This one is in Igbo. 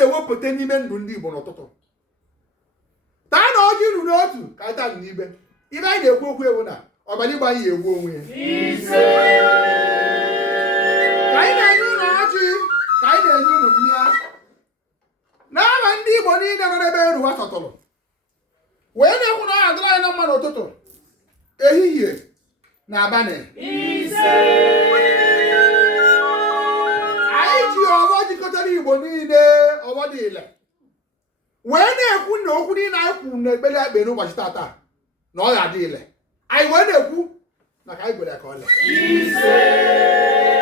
na-ewepụta n'ime ndụ ndị Igbo n'ụtụtụ taa na ọjị ru n'otu ka anyị taa n'ibe ibe anyị na-ekwu okwu ewu na ọbara Igbo anyị egwu onwe ya ka anyị na-enye ụlọ ọjị ka anyị na-enye ụlọ mmịa n'aha ndị Igbo niile nọ n'ebe eruwa sọtụrụ wee na-ekwu na ọ adịrị anyị na mma n'ụtụtụ ehihie na abalị anyị ji ọgbọ jikọtara Igbo niile ọgbọ dị ile wee na-ekwu na okwu niile anyị kwuru na ekpere ekpe n'ụbọchị tata na ọ ya dị ile anyị wee na-ekwu maka anyị gwere ka ọ lee